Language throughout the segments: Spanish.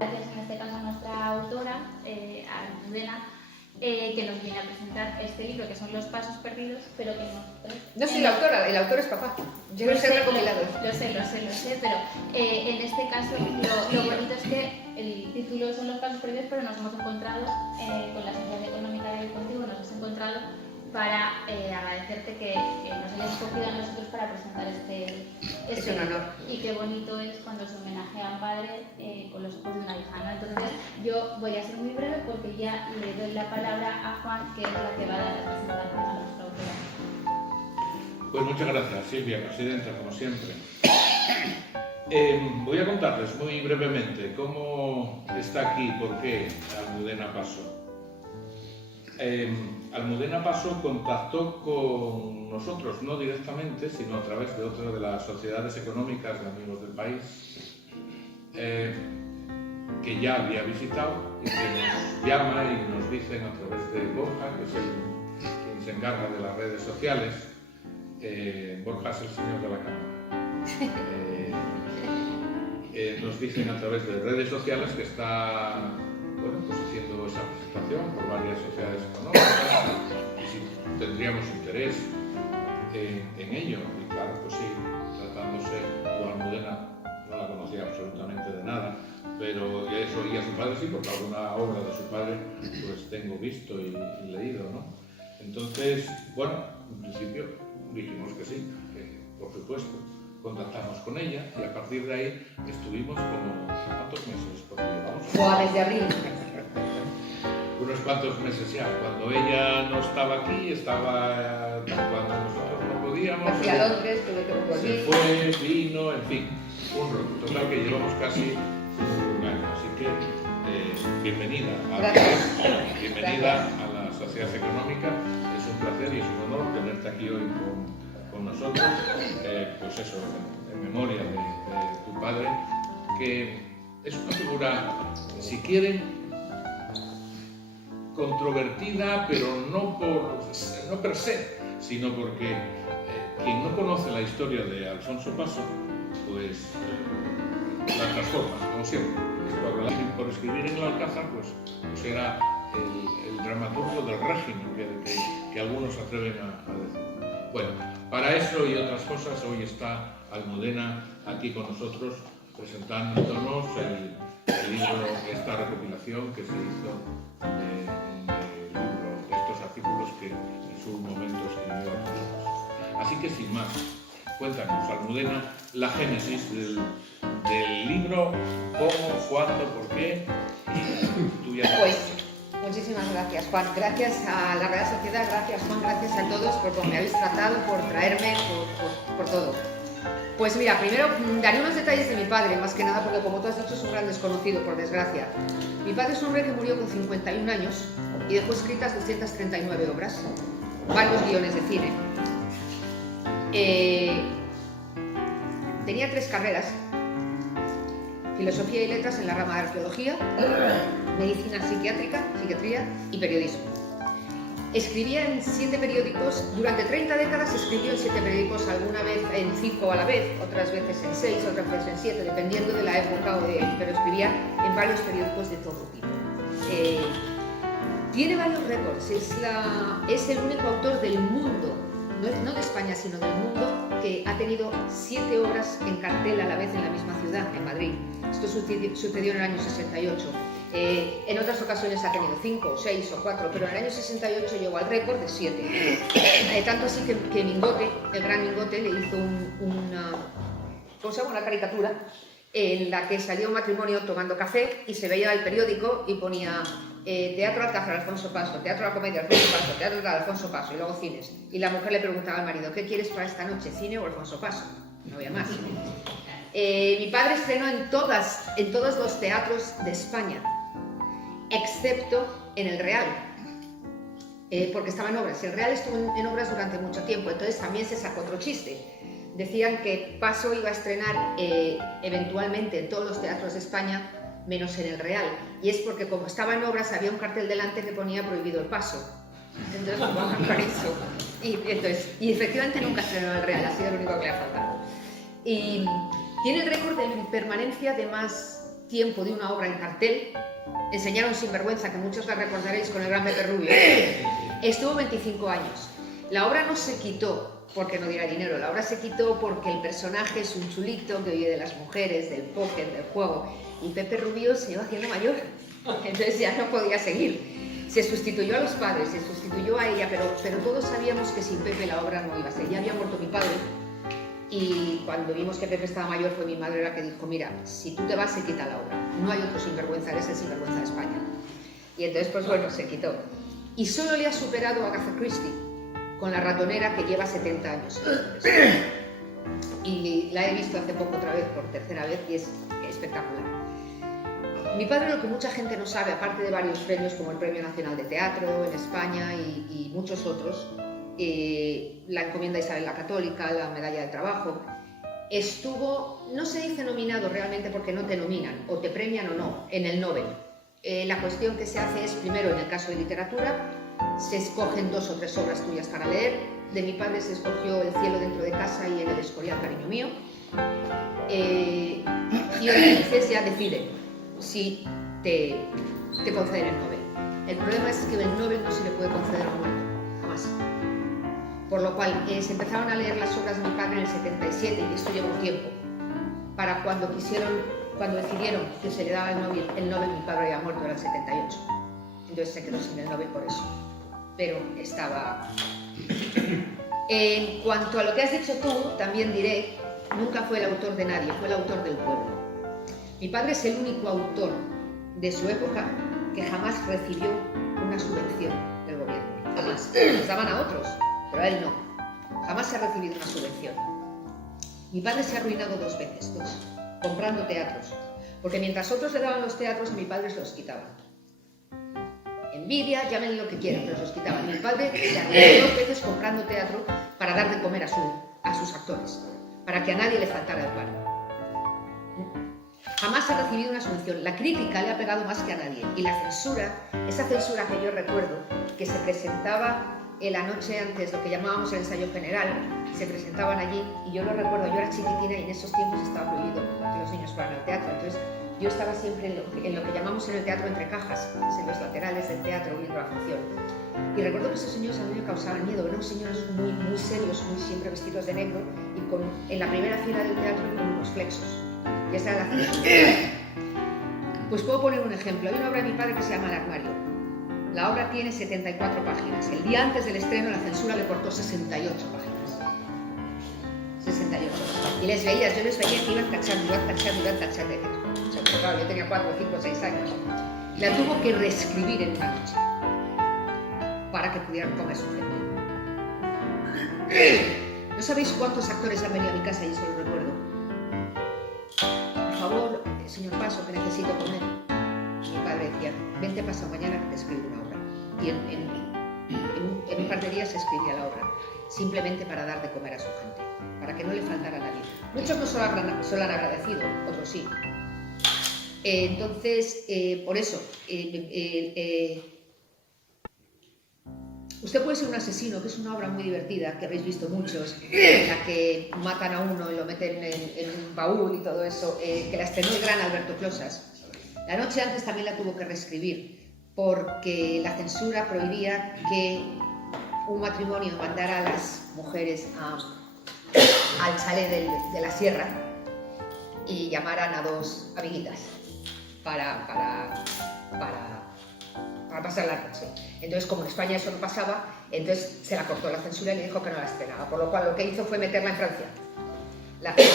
Gracias en este caso a nuestra autora, a Almudena, que nos viene a presentar este libro, que son Los Pasos Perdidos, pero que no soy la autora, el autor es papá. Yo no soy recopilador. Lo sé, pero en este caso lo bonito es que el título son Los Pasos Perdidos, pero nos hemos encontrado con la Sociedad Económica del Contigo, nos hemos encontrado para agradecerte que nos hayas escogido a nosotros para presentar este es un honor. Y qué bonito es cuando se homenajea a un padre con los ojos de una hija, ¿no? Entonces yo voy a ser muy breve porque ya le doy la palabra a Juan, que es la que va a dar la presentación a nuestra autora. Pues muchas gracias, Silvia, presidenta, como siempre. Voy a contarles muy brevemente cómo está aquí, por qué Almudena Paso. Almudena Paso contactó con nosotros, no directamente, sino a través de otra de las sociedades económicas de amigos del país, que ya había visitado y que nos llama y nos dicen a través de Borja, que es quien se encarga de las redes sociales. Borja es el señor de la cámara. Nos dicen a través de redes sociales que está haciendo esa presentación por varias sociedades económicas y si tendríamos interés en ello. Y claro, pues sí, tratándose, Almudena no la conocía absolutamente de nada, pero eso y a su padre sí, porque alguna obra de su padre pues tengo visto y leído, ¿no? Entonces, bueno, en principio dijimos que sí, que por supuesto. Contactamos con ella y a partir de ahí estuvimos como ¿cuántos meses? Porque llevamos Desde abril. Unos cuantos meses ya. Cuando ella no estaba aquí, estaba cuando nosotros no podíamos. Hacia Londres, tuve que volver. Se fue, vino, en fin, un rollo. Total que llevamos casi un año. Así que bienvenida a la Sociedad Económica. Es un placer y es un honor tenerte aquí hoy con nosotros, pues eso, en memoria de tu padre, que es una figura, si quieren, controvertida, pero no per se, sino porque quien no conoce la historia de Alfonso Paso, pues la transforma, como siempre. Por escribir en el Alcázar, pues era el dramaturgo del régimen, que algunos se atreven a decir. Bueno, para eso y otras cosas, hoy está Almudena aquí con nosotros presentándonos el libro, esta recopilación que se hizo del libro, de estos artículos que en su momento escribió Alfonso. Así que sin más, cuéntanos, Almudena, la génesis del libro, cómo, cuándo, por qué, y tú ya sabes. Muchísimas gracias, Juan. Gracias a la Real Sociedad, gracias, Juan, gracias a todos por cómo me habéis tratado, por traerme, por todo. Pues mira, primero daré unos detalles de mi padre, más que nada porque como tú has dicho es un gran desconocido, por desgracia. Mi padre es un hombre que murió con 51 años y dejó escritas 239 obras, varios guiones de cine. Tenía 3 carreras: filosofía y letras en la rama de arqueología, medicina psiquiatría y periodismo. Escribía en 7 periódicos, durante 30 décadas escribió en 7 periódicos, alguna vez en 5 a la vez, otras veces en 6, otras veces en 7, dependiendo de la época, pero escribía en varios periódicos de todo tipo. Tiene varios récords, es el único autor del mundo, no de España, sino del mundo, que ha tenido 7 obras en cartel a la vez en la misma ciudad, en Madrid. Esto sucedió en el año 68. En otras ocasiones ha tenido 5, 6 o 4, pero en el año 68 llegó al récord de 7. Tanto así que Mingote, el gran Mingote, le hizo una caricatura en la que salía un matrimonio tomando café y se veía el periódico y ponía Teatro Alcázar, Alfonso Paso, Teatro La Comedia, Alfonso Paso, Teatro Alfonso Paso, y luego cines. Y la mujer le preguntaba al marido, ¿qué quieres para esta noche, cine o Alfonso Paso? No había más. Mi padre estrenó en todos los teatros de España, excepto en el Real, porque estaba en obras. El Real estuvo en obras durante mucho tiempo, entonces también se sacó otro chiste. Decían que Paso iba a estrenar eventualmente en todos los teatros de España, menos en el Real, y es porque como estaba en obras había un cartel delante que ponía prohibido el paso. Entonces lo bajan para eso. Y efectivamente nunca estrenó en el Real, ha sido lo único que le ha faltado. Y tiene el récord de permanencia de más tiempo de una obra en cartel, enseñaron Sinvergüenza, que muchos la recordaréis con el gran Pepe Rubio. Estuvo 25 años. La obra no se quitó porque no diera dinero, la obra se quitó porque el personaje es un chulito que vive de las mujeres, del póker, del juego, y Pepe Rubio se iba haciendo mayor, entonces ya no podía seguir. Se sustituyó a los padres, se sustituyó a ella, pero todos sabíamos que sin Pepe la obra no iba a ser. Ya había muerto mi padre, y cuando vimos que Pepe estaba mayor fue mi madre la que dijo: mira, si tú te vas se quita la obra, no hay otro sinvergüenza, eres el sinvergüenza de España. Y entonces pues bueno, se quitó. Y solo le ha superado a Agatha Christie con La ratonera, que lleva 70 años. Y la he visto hace poco otra vez, por tercera vez, y es espectacular. Mi padre, lo que mucha gente no sabe, aparte de varios premios como el Premio Nacional de Teatro en España y muchos otros, la encomienda Isabel la Católica, la medalla de trabajo, estuvo, no se dice nominado realmente porque no te nominan, o te premian o no, en el Nobel. La cuestión que se hace es, primero, en el caso de literatura, se escogen 2 o 3 obras tuyas para leer. De mi padre se escogió El cielo dentro de casa y En el Escorial, cariño mío. Y entonces ya deciden si te conceden el Nobel. El problema es que el Nobel no se le puede conceder a un muerto, jamás. Por lo cual se empezaron a leer las obras de mi padre en el 77, y esto llevó un tiempo. Para cuando decidieron que se le daba el Nobel, mi padre había muerto, era el 78. Entonces se quedó sin el Nobel por eso. Pero estaba... En cuanto a lo que has dicho tú, también diré, nunca fue el autor de nadie, fue el autor del pueblo. Mi padre es el único autor de su época que jamás recibió una subvención del gobierno. Jamás. Les daban a otros, pero a él no. Jamás se ha recibido una subvención. Mi padre se ha arruinado 2 veces, comprando teatros. Porque mientras otros le daban los teatros, mi padre se los quitaba. Envidia, llámenle lo que quieran, pero se los quitaban. Mi padre se arruinó 2 veces comprando teatro para dar de comer a sus actores, para que a nadie le faltara el pan. Jamás ha recibido una subvención. La crítica le ha pegado más que a nadie. Y la censura, esa censura que yo recuerdo, que se presentaba la noche antes, lo que llamábamos el ensayo general, se presentaban allí, y yo lo recuerdo, yo era chiquitina y en esos tiempos estaba prohibido que los niños fueran al teatro. Entonces yo estaba siempre en lo que llamamos en el teatro entre cajas, en los laterales del teatro viendo la función. Y recuerdo que esos señores a mí me causaban miedo, eran señores muy, muy serios, muy siempre vestidos de negro, y en la primera fila del teatro con unos flexos. Y esa era la censura. Pues puedo poner un ejemplo. Hay una obra de mi padre que se llama El armario. La obra tiene 74 páginas. El día antes del estreno la censura le cortó 68 páginas. 68. Y yo les veía que iban tachando. O sea, claro, yo tenía 4, 5, 6 años. Y la tuvo que reescribir en una noche para que pudieran comer su gente. No sabéis cuántos actores han venido a mi casa y eso lo recuerdo. Por favor, señor Paso, que necesito comer. Mi padre decía: vente pasado mañana que te escribo una obra. Y en un par de días se escribía la obra, simplemente para dar de comer a su gente, para que no le faltara a nadie. Muchos no solo han agradecido, otros sí. Entonces, por eso, usted puede ser un asesino, que es una obra muy divertida, que habéis visto muchos, en la que matan a uno y lo meten en un baúl y todo eso, que la estrenó el gran Alberto Closas. La noche antes también la tuvo que reescribir, porque la censura prohibía que un matrimonio mandara a las mujeres al chalet de la sierra y llamaran a 2 amiguitas para pasar la noche. Entonces, como en España eso no pasaba, entonces se la cortó la censura y le dijo que no la estrenaba, por lo cual lo que hizo fue meterla en Francia.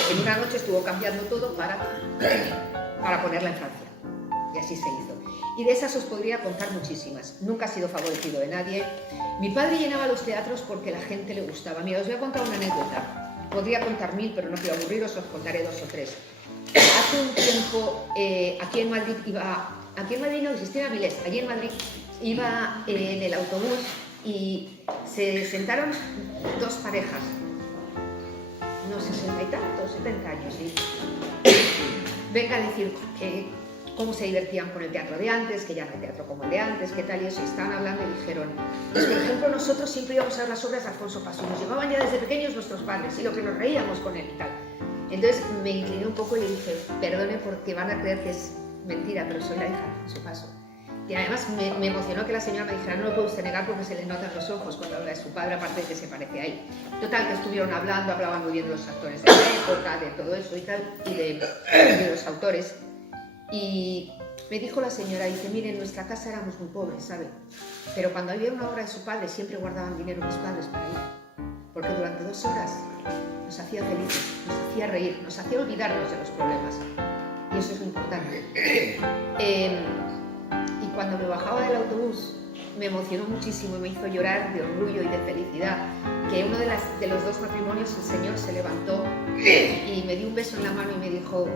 En una noche estuvo cambiando todo para ponerla en Francia, y así se hizo. Y de esas os podría contar muchísimas. Nunca ha sido favorecido de nadie. Mi padre llenaba los teatros porque la gente le gustaba. Mira, os voy a contar una anécdota. Podría contar 1000, pero no quiero aburriros, os contaré 2 o 3. Hace un tiempo, aquí en Madrid no existía Avilés, allí en Madrid iba en el autobús y se sentaron 2 parejas, unos 60 y tantos, 70 años, y venga a decir cómo se divertían con el teatro de antes, que ya no hay teatro como el de antes, qué tal y eso, y estaban hablando y dijeron, pues por ejemplo nosotros siempre íbamos a ver las obras de Alfonso Paso, y nos llevaban ya desde pequeños nuestros padres, y lo que nos reíamos con él y tal. Entonces me incliné un poco y le dije, perdone porque van a creer que es mentira, pero soy la hija de Alfonso Paso. Y además me emocionó que la señora me dijera, no lo puede usted negar porque se le notan los ojos cuando habla de su padre, aparte de que se parece a él. Total, que estuvieron hablando, hablaban muy bien de los actores de la época, de todo eso y tal, y de los autores. Y me dijo la señora, dice, mire, en nuestra casa éramos muy pobres, ¿sabe? Pero cuando había una obra de su padre, siempre guardaban dinero mis padres para ir. Porque durante 2 horas nos hacía felices, nos hacía reír, nos hacía olvidarnos de los problemas. Y eso es lo importante. Y cuando me bajaba del autobús, me emocionó muchísimo y me hizo llorar de orgullo y de felicidad que uno de los 2 matrimonios, el señor se levantó y me dio un beso en la mano y me dijo,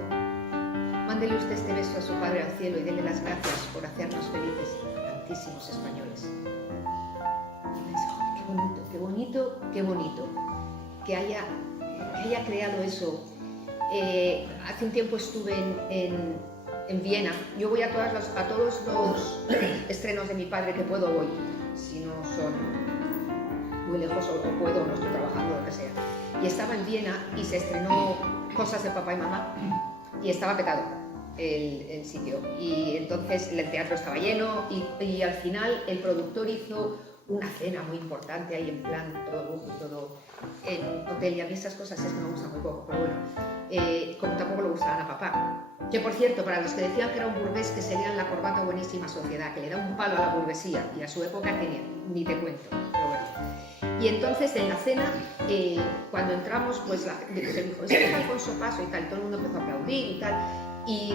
mándele usted este beso a su padre al cielo y dele las gracias por hacernos felices a tantísimos españoles. Y me dijo, qué bonito, qué bonito, qué bonito que haya creado eso. Hace un tiempo estuve en Viena. Yo voy a todos los estrenos de mi padre que puedo voy, si no son muy lejos o puedo, no estoy trabajando, lo que sea. Y estaba en Viena y se estrenó Cosas de papá y mamá y estaba petado el sitio. Y entonces el teatro estaba lleno y al final el productor hizo una cena muy importante ahí en plan todo en hotel, y a mí esas cosas es que me gustan muy poco, pero bueno, como tampoco le gustaban a papá. Que por cierto, para los que decían que era un burgués que se leían la corbata buenísima sociedad, que le da un palo a la burguesía y a su época que ni te cuento, pero bueno. Y entonces en la cena, cuando entramos, pues se dijo, es que es Alfonso Paso y tal, todo el mundo empezó a aplaudir y tal, y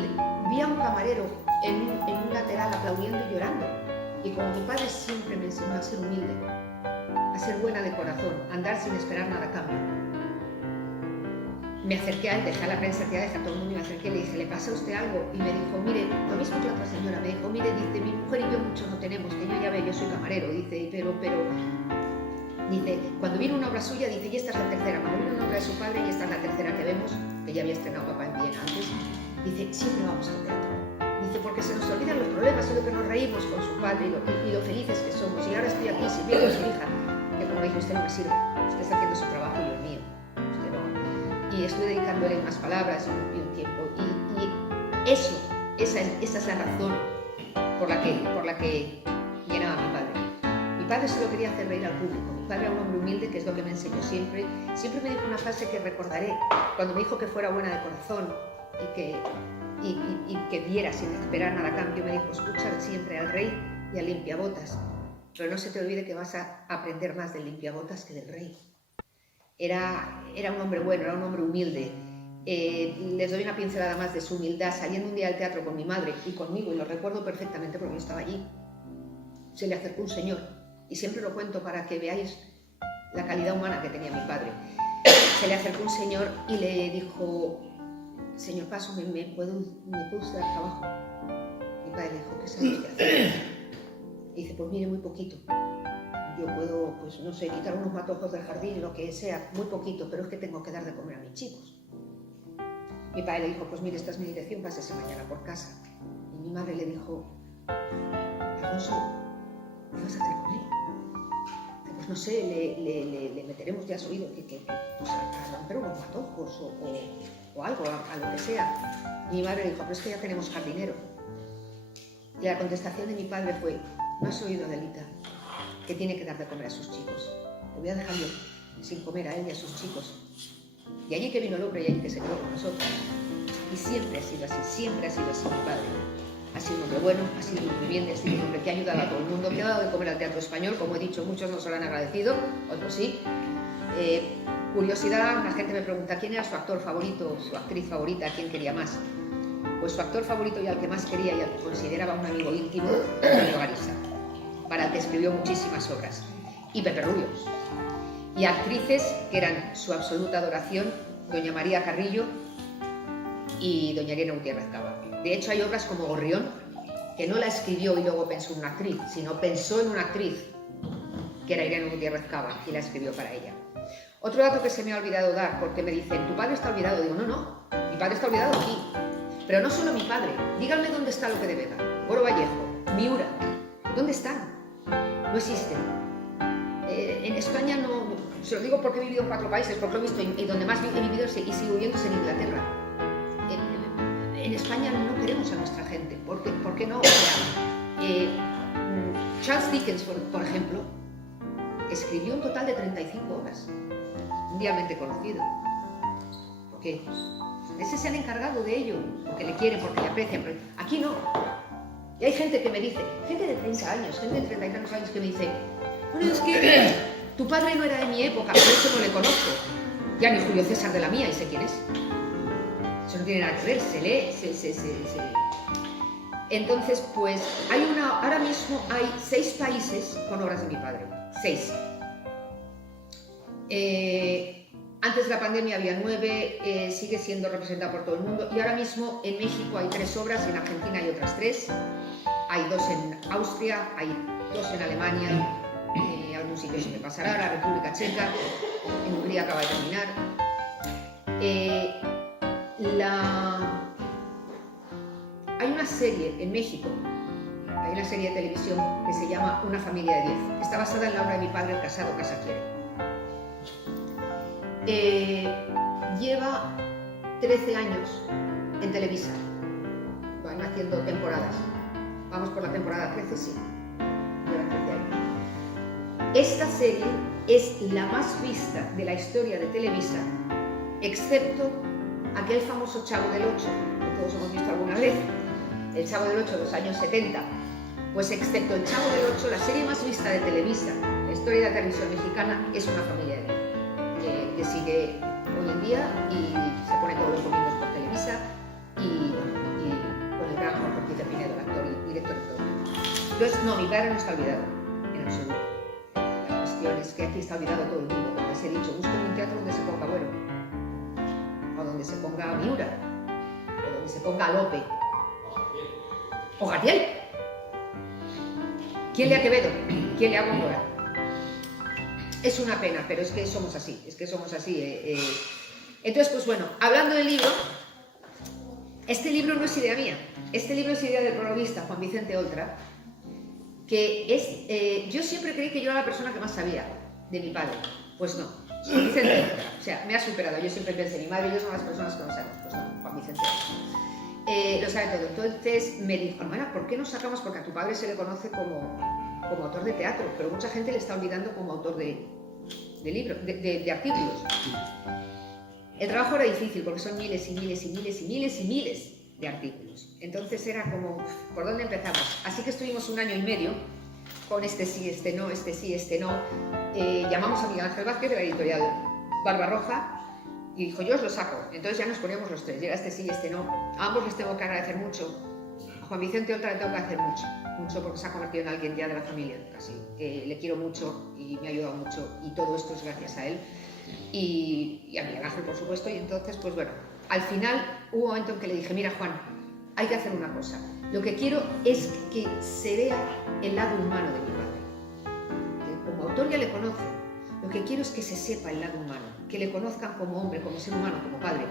vi a un camarero en un lateral aplaudiendo y llorando. Y como mi padre siempre me enseñó a ser humilde, a ser buena de corazón, a andar sin esperar nada a cambio, me acerqué a él, dejé a la prensa tirada, dejé a todo el mundo y me acerqué y le dije, ¿le pasa a usted algo? Y me dijo, mire, lo mismo que la otra señora, me dijo, mire, dice, mi mujer y yo mucho no tenemos, que yo ya veo, yo soy camarero, dice, pero, dice, cuando viene una obra suya, dice, y esta es la tercera, cuando viene una obra de su padre, y esta es la tercera que vemos, que ya había estrenado papá en Viena antes, dice, siempre vamos al teatro. Dice, porque se nos olvidan los problemas y lo que nos reímos con su padre y lo felices que somos. Y ahora estoy aquí sirviendo a su hija, que como dice, usted no me sirve, usted está haciendo su trabajo y yo el mío, usted no. Y estoy dedicándole más palabras y un tiempo. Y esa es la razón por la que llenaba a mi padre. Mi padre solo quería hacer reír al público. Mi padre era un hombre humilde, que es lo que me enseñó siempre. Siempre me dijo una frase que recordaré, cuando me dijo que fuera buena de corazón y que diera sin esperar nada a cambio, me dijo, escucha siempre al rey y al limpiabotas, pero no se te olvide que vas a aprender más del limpiabotas que del rey. Era un hombre bueno, era un hombre humilde. Les doy una pincelada más de su humildad. Saliendo un día al teatro con mi madre y conmigo, y lo recuerdo perfectamente porque yo estaba allí, se le acercó un señor, y siempre lo cuento para que veáis la calidad humana que tenía mi padre. Se le acercó un señor y le dijo, señor Paso, ¿me puede usted dar trabajo? Mi padre le dijo, ¿qué sabe usted hacer? Y dice, pues mire, muy poquito. Yo puedo, pues no sé, quitar unos matojos del jardín, lo que sea, muy poquito, pero es que tengo que dar de comer a mis chicos. Mi padre le dijo, pues mire, esta es mi dirección, pásese mañana por casa. Y mi madre le dijo, Alfonso, ¿qué vas a hacer con él? Pues no sé, le meteremos, ya has oído, pues, a romper unos matojos o algo, a lo que sea. Y mi madre dijo, pero es que ya tenemos jardinero. Y la contestación de mi padre fue, ¿no has oído, Adelita, que tiene que dar de comer a sus chicos? Lo voy a dejar yo sin comer a él y a sus chicos. Y allí que vino el hombre y allí que se quedó con nosotros. Y siempre ha sido así mi padre. Ha sido un hombre bueno, ha sido un hombre bien, ha sido un hombre que ha ayudado a todo el mundo, que ha dado de comer al teatro español, como he dicho, muchos no se lo han agradecido, otros sí. Curiosidad, la gente me pregunta, ¿quién era su actor favorito, su actriz favorita, quién quería más? Pues su actor favorito y al que más quería y al que consideraba un amigo íntimo, Antonio Garisa, para el que escribió muchísimas obras, y Pepe Rubio. Y actrices que eran su absoluta adoración, doña María Carrillo y doña Irene Gutiérrez Cava. De hecho, hay obras como Gorrión, que no la escribió y luego pensó en una actriz, sino pensó en una actriz, que era Irene Gutiérrez Cava, y la escribió para ella. Otro dato que se me ha olvidado dar, porque me dicen, ¿tu padre está olvidado? Digo, no, mi padre está olvidado aquí. Pero no solo mi padre, díganme dónde está Lope de Vega, Boro Vallejo, Miura, ¿dónde están? No existen. En España no, se lo digo porque he vivido en 4 países, porque lo he visto, y donde más he vivido y sigo viviendo es en Inglaterra. En España no queremos a nuestra gente. ¿por qué no? O sea, Charles Dickens, por ejemplo, escribió un total de 35 obras, mundialmente conocido. ¿Por qué? Ese se han encargado de ello, porque le quieren, porque le aprecian. Pero aquí no. Y hay gente que me dice, gente de 30 años, gente de 30 y tantos años que me dice, bueno, es que tu padre no era de mi época, por eso no le conozco. Ya ni Julio César de la mía, y sé quién es. Eso no tiene nada que ver, se lee, Entonces, pues, ahora mismo hay 6 países con obras de mi padre. 6. Antes de la pandemia había 9, sigue siendo representado por todo el mundo. Y ahora mismo en México hay 3 obras, en Argentina hay otras 3. Hay 2 en Austria, hay 2 en Alemania, algún sitio se me pasará, la República Checa, en Hungría acaba de terminar. Hay una serie en México, hay una serie de televisión que se llama Una familia de 10. Está basada en la obra de mi padre, El casado, casa quiere. Lleva 13 años en Televisa. Van haciendo temporadas. Vamos por la temporada 13, sí. Lleva 13 años. Esta serie es la más vista de la historia de Televisa, excepto aquel famoso Chavo del 8, que todos hemos visto alguna vez, el Chavo del 8 de los años 70. Pues excepto el Chavo del 8, la serie más vista de Televisa, la historia de la televisión mexicana, es Una familia de 10, que sigue hoy en día y se pone todos los domingos por Televisa y con el gran Jorge Ortiz de Pinedo, el actor y director de todo. Entonces, no, mi padre no está olvidado, en absoluto. La cuestión es que aquí está olvidado todo el mundo. Como les he dicho, busquen un teatro donde se ponga Bueno, o donde se ponga Miura, o donde se ponga Lope, o Gatiel. ¿Quién le a Quevedo? ¿Quién le a Góngora? Es una pena, pero es que somos así, Entonces, pues bueno, hablando del libro, este libro no es idea mía, este libro es idea del cronista Juan Vicente Oltra, que es, yo siempre creí que yo era la persona que más sabía de mi padre, pues no, Juan Vicente Oltra, o sea, me ha superado, yo siempre pensé, mi madre y yo somos las personas que no sabemos, pues no, Juan Vicente Oltra. Lo sabe todo. Entonces me dijo, hermana, ¿por qué no sacamos? Porque a tu padre se le conoce como autor de teatro, pero mucha gente le está olvidando como autor de libros, de artículos. El trabajo era difícil porque son miles y miles y miles y miles y miles de artículos. Entonces era como, ¿por dónde empezamos? Así que estuvimos 1 año y medio con este sí, este no, este sí, este no. Llamamos a Miguel Ángel Vázquez de la editorial Barbarroja y dijo, yo os lo saco. Entonces ya nos poníamos los 3, llega este sí, este no. A ambos les tengo que agradecer mucho. A Juan Vicente Oltra le tengo que agradecer mucho porque se ha convertido en alguien ya de la familia, casi. Le quiero mucho y me ha ayudado mucho y todo esto es gracias a él. Y a Miguel Ángel, por supuesto. Y entonces, pues bueno, al final hubo un momento en que le dije, mira Juan, hay que hacer una cosa. Lo que quiero es que se vea el lado humano de mi padre. Como autor ya le conoce. Lo que quiero es que se sepa el lado humano, que le conozcan como hombre, como ser humano, como padre.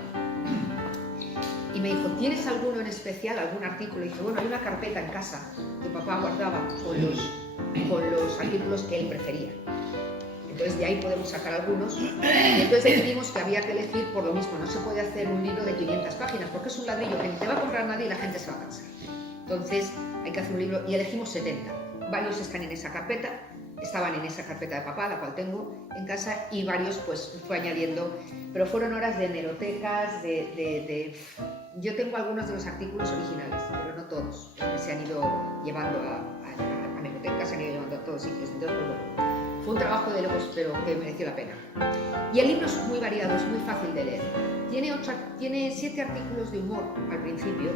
Y me dijo, ¿tienes alguno en especial, algún artículo? Y dije, bueno, hay una carpeta en casa que papá guardaba con los artículos que él prefería. Entonces de ahí podemos sacar algunos. Y entonces decidimos que había que elegir por lo mismo. No se puede hacer un libro de 500 páginas porque es un ladrillo que ni te va a comprar nadie y la gente se va a cansar. Entonces hay que hacer un libro y elegimos 70. Varios están en esa carpeta. Estaban en esa carpeta de papá, la cual tengo en casa, y varios pues fue añadiendo, pero fueron horas de hemerotecas, Yo tengo algunos de los artículos originales, pero no todos, que se han ido llevando a hemerotecas, se han ido llevando a todos sitios. Entonces, pues bueno, fue un trabajo de locos, pero que mereció la pena. Y el libro es muy variado, es muy fácil de leer. Tiene 7 artículos de humor al principio,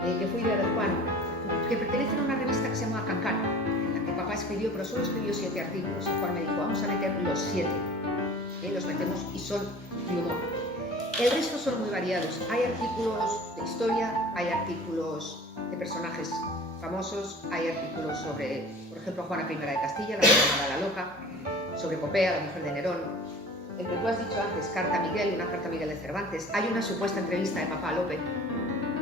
que fue idea de Juan, que pertenecen a una revista que se llama Cancán. Papá escribió, pero solo escribió 7 artículos y Juan me dijo, vamos a meter los 7. Los metemos y son de humor. El resto son muy variados. Hay artículos de historia, hay artículos de personajes famosos, hay artículos sobre, por ejemplo, Juana I de Castilla, la llamada La Loca, sobre Popea, la mujer de Nerón. El que tú has dicho antes, Carta a Miguel, una carta a Miguel de Cervantes. Hay una supuesta entrevista de papá a Lope.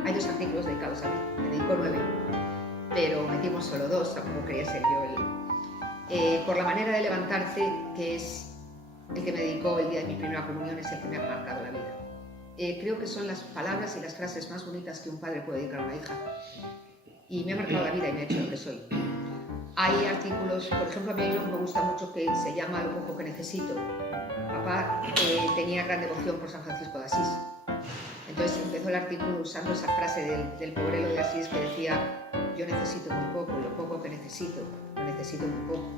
Hay 2 artículos dedicados a mí, me dedicó 9. Pero metimos solo 2, tampoco quería ser yo por la manera de levantarse, que es el que me dedicó el día de mi primera comunión, es el que me ha marcado la vida. Creo que son las palabras y las frases más bonitas que un padre puede dedicar a una hija. y me ha marcado la vida y me ha hecho lo que soy. Hay artículos, por ejemplo, a mí hay uno que me gusta mucho que se llama Lo poco que necesito. Papá tenía gran devoción por San Francisco de Asís. Entonces empezó el artículo usando esa frase del pobrelo de Asís que decía: yo necesito muy poco, lo poco que necesito, lo necesito muy poco.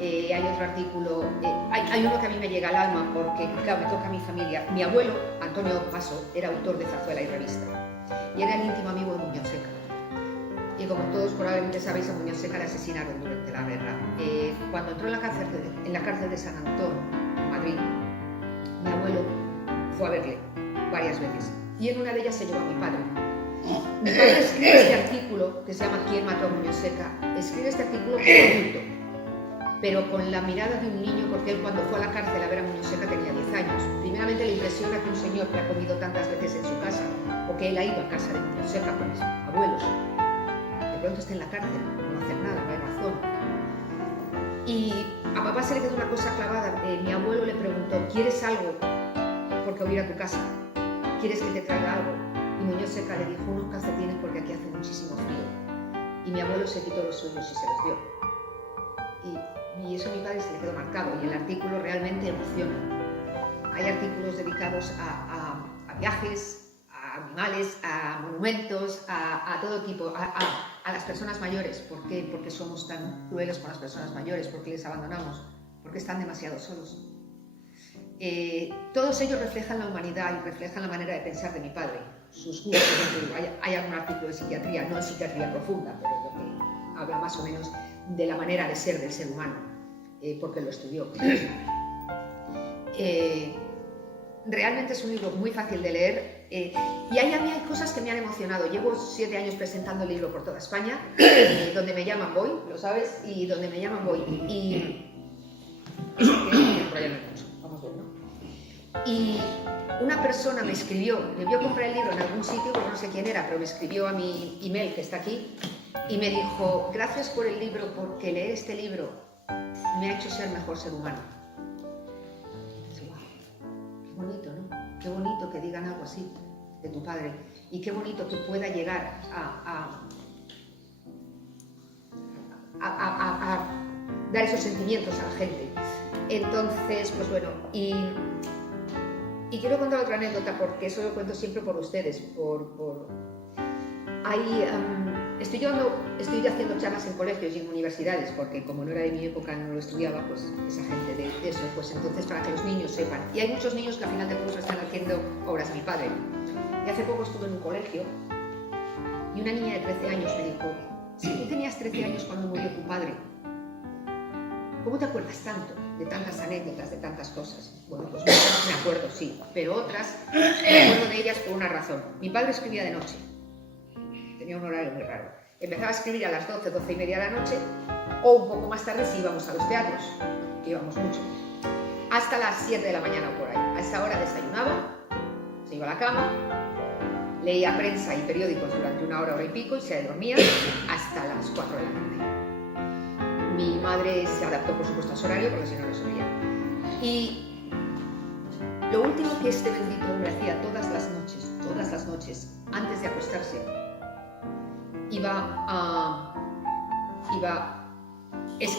Hay otro artículo, hay uno que a mí me llega al alma porque, claro, me toca a mi familia. Mi abuelo, Antonio Paso, era autor de Zarzuela y Revista y era el íntimo amigo de Muñoz Seca. Y como todos probablemente sabéis, a Muñoz Seca le asesinaron durante la guerra. Cuando entró en la cárcel de San Antón, en Madrid, mi abuelo fue a verle varias veces y en una de ellas se llevó a mi padre. Mi padre escribe este artículo que se llama ¿Quién mató a Muñoz Seca? Escribe este artículo como adulto, pero con la mirada de un niño, porque él cuando fue a la cárcel a ver a Muñoz Seca tenía 10 años. Primeramente le impresiona que un señor que ha comido tantas veces en su casa, o que él ha ido a casa de Muñoz Seca con mis abuelos, de pronto esté en la cárcel, no va a hacer nada, no hay razón. Y a papá se le quedó una cosa clavada. Mi abuelo le preguntó: ¿quieres algo? Porque voy a ir a tu casa. ¿Quieres que te traiga algo? Y Muñoz Seca le dijo: unos calcetines porque aquí hace muchísimo frío. Y mi abuelo se quitó los suyos y se los dio. Y eso a mi padre se le quedó marcado y el artículo realmente emociona. Hay artículos dedicados a viajes, a animales, a monumentos, a todo tipo, a las personas mayores. ¿Por qué? Porque somos tan crueles con las personas mayores, porque les abandonamos, porque están demasiado solos. Todos ellos reflejan la humanidad y reflejan la manera de pensar de mi padre, sus gustos. Hay algún artículo de psiquiatría, no es psiquiatría profunda, pero es lo que habla más o menos de la manera de ser del ser humano, porque lo estudió. Realmente es un libro muy fácil de leer y ahí a mí hay cosas que me han emocionado. Llevo 7 años presentando el libro por toda España, donde me llaman voy, lo sabes, y donde me llaman voy. Y eso que enrollarme mucho, vamos a ver, ¿no? Y una persona me escribió, me vio comprar el libro en algún sitio, porque no sé quién era, pero me escribió a mi email que está aquí y me dijo: gracias por el libro, porque leer este libro me ha hecho ser mejor ser humano. Qué bonito, ¿no? Qué bonito que digan algo así de tu padre y qué bonito que pueda llegar a dar esos sentimientos a la gente. Entonces, pues bueno, y quiero contar otra anécdota porque eso lo cuento siempre por ustedes, estoy haciendo charlas en colegios y en universidades porque como no era de mi época, no lo estudiaba, pues esa gente de eso, pues entonces para que los niños sepan. Y hay muchos niños que al final de curso están haciendo obras de mi padre. Y hace poco estuve en un colegio y una niña de 13 años me dijo: si tú tenías 13 años cuando murió tu padre, ¿cómo te acuerdas tanto de tantas anécdotas, de tantas cosas? Bueno, pues muchas me acuerdo, sí, pero otras me acuerdo de ellas por una razón. Mi padre escribía de noche. Tenía un horario muy raro. Empezaba a escribir a las 12, 12 y media de la noche, o un poco más tarde si íbamos a los teatros, que íbamos mucho, hasta las 7 de la mañana o por ahí. A esa hora desayunaba, se iba a la cama, leía prensa y periódicos durante 1 hora, hora y pico y se dormía hasta las 4 de la tarde. Mi madre se adaptó, por supuesto, a su horario porque si no, no se veía. Y lo último que este bendito hombre hacía todas las noches, antes de acostarse,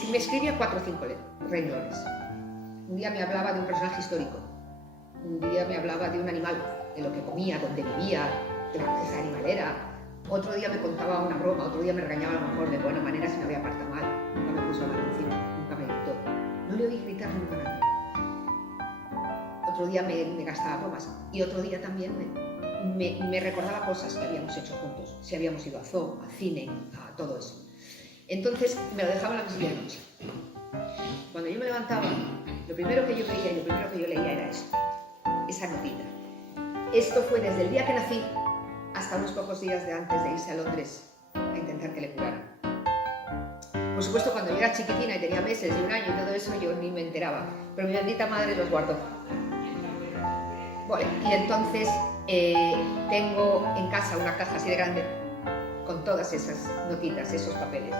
me escribía 4 o 5 renglones. Un día me hablaba de un personaje histórico, un día me hablaba de un animal, de lo que comía, dónde vivía, de la que ese animal era. Otro día me contaba una broma, otro día me regañaba a lo mejor de buena manera si me había apartado mal. Nunca me puso la mano encima, nunca me gritó. No le oí gritar nunca a nadie. Otro día me gastaba bromas y otro día también me recordaba cosas que habíamos hecho juntos, si habíamos ido a zoo, al cine, a todo eso. Entonces me lo dejaba en la mesilla de noche. Cuando yo me levantaba, lo primero que yo veía y lo primero que yo leía era eso, esa notita. Esto fue desde el día que nací hasta unos pocos días de antes de irse a Londres a intentar que le curaran. Por supuesto, cuando yo era chiquitina y tenía meses y 1 año y todo eso, yo ni me enteraba, pero mi bendita madre los guardó. Bueno, y entonces tengo en casa una caja así de grande con todas esas notitas, esos papeles.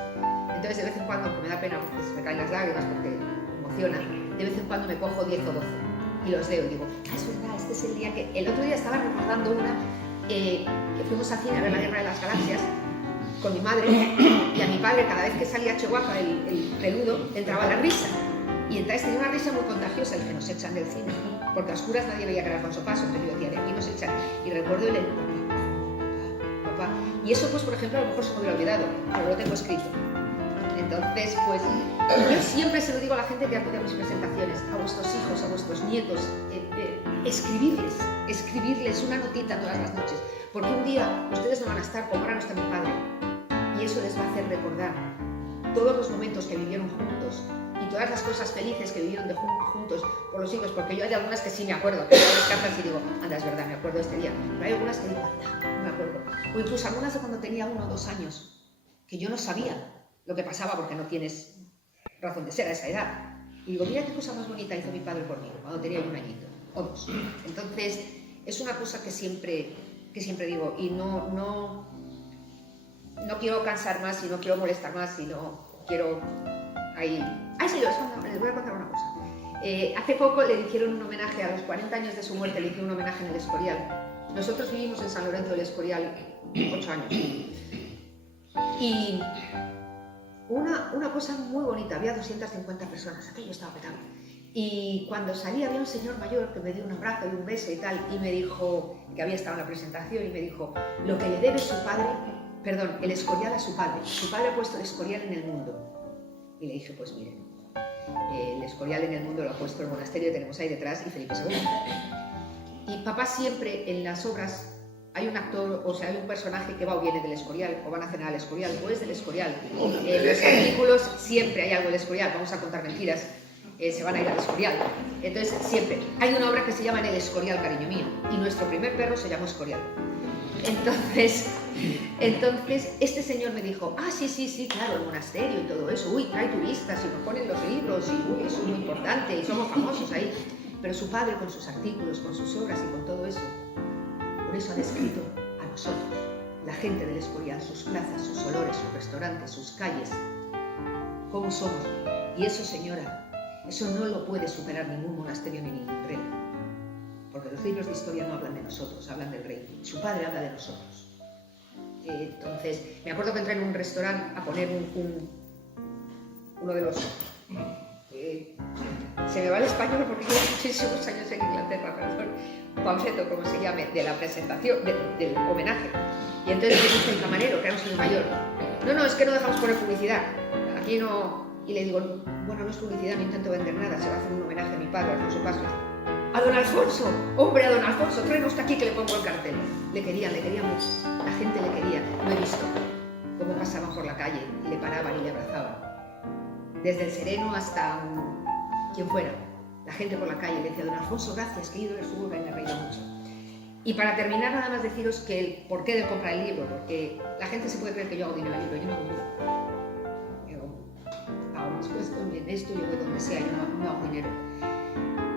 Entonces de vez en cuando, que me da pena porque se me caen las lágrimas porque me emociona, de vez en cuando me cojo 10 o 12 y los leo y digo: es verdad, este es el día que... El otro día estaba recordando una que fuimos al cine a ver La Guerra de las Galaxias con mi madre, y a mi padre cada vez que salía Chihuahua, el peludo, entraba la risa. Y entonces tenía una risa muy contagiosa, dije, nos echan del cine, porque a oscuras nadie veía que era Alfonso Paso, entonces yo decía, de aquí nos echan. Y recuerdo el papá. Y eso, pues, por ejemplo, a lo mejor se me hubiera olvidado, pero lo tengo escrito. Entonces, pues, yo siempre se lo digo a la gente que acude a mis presentaciones, a vuestros hijos, a vuestros nietos, escribirles una notita todas las noches, porque un día ustedes no van a estar como ahora no está mi padre, y eso les va a hacer recordar todos los momentos que vivieron juntos y todas las cosas felices que vivieron juntos por los siglos, porque yo hay algunas que sí me acuerdo, que yo descartas y digo, anda, es verdad, me acuerdo de este día, pero hay algunas que digo, anda, no me acuerdo, o incluso algunas de cuando tenía 1 o 2 años, que yo no sabía lo que pasaba porque no tienes razón de ser a esa edad. Y digo, mira qué cosa más bonita hizo mi padre por mí cuando tenía 1 añito o 2. Entonces, es una cosa que siempre digo, y no quiero cansar más y no quiero molestar más y no quiero... Ahí... ¡Ay, sí! Les voy a contar una cosa. Hace poco le hicieron un homenaje, a los 40 años de su muerte, le hicieron un homenaje en el Escorial. Nosotros vivimos en San Lorenzo del Escorial 8 años. Y... Una cosa muy bonita, había 250 personas, aquello estaba petado. Y cuando salí había un señor mayor que me dio un abrazo y un beso y tal, y me dijo, que había estado en la presentación, y me dijo, lo que le debe su padre, perdón, el Escorial a su padre ha puesto el Escorial en el mundo. Y le dije, pues miren, el Escorial en el mundo lo ha puesto el monasterio que tenemos ahí detrás y Felipe II. Y papá siempre en las obras... Hay un actor, o sea, hay un personaje que va o viene del Escorial, o van a cenar al Escorial, o es del Escorial. En los artículos siempre hay algo del Escorial, vamos a contar mentiras, se van a ir al Escorial. Entonces, siempre. Hay una obra que se llama En el Escorial, cariño mío, y nuestro primer perro se llamó Escorial. Entonces, este señor me dijo, sí, claro, el monasterio y todo eso, uy, trae turistas y nos ponen los libros, y uy, eso es muy importante, y somos famosos ahí. Pero su padre, con sus artículos, con sus obras y con todo eso, por eso ha descrito a nosotros, la gente del Escorial, sus plazas, sus olores, sus restaurantes, sus calles, cómo somos. Y eso, señora, eso no lo puede superar ningún monasterio ni ningún rey. Porque los libros de historia no hablan de nosotros, hablan del rey. Su padre habla de nosotros. Entonces, me acuerdo que entré en un restaurante a poner uno de los... se me va el español porque llevo muchísimos años en Inglaterra, perdón. Panfleto, como se llame, de la presentación, del homenaje. Y entonces me dice el camarero, que era un señor mayor, no, es que no dejamos poner publicidad, aquí no... Y le digo, bueno, no es publicidad, no intento vender nada, se va a hacer un homenaje a mi padre, Alfonso Paso. ¡A don Alfonso! ¡Hombre, a don Alfonso! Tráeme usted aquí que le pongo el cartel. Le querían mucho, la gente le quería. No he visto cómo pasaban por la calle, y le paraban y le abrazaban. Desde el sereno hasta quien fuera. La gente por la calle le decía, don Alfonso, gracias, que he ido a ver su obra y me he reído mucho. Y para terminar, nada más deciros que el porqué de comprar el libro, porque la gente se puede creer que yo hago dinero en el libro, yo no hago dinero. Yo hago mis puestos en esto, yo voy donde sea, yo no hago dinero.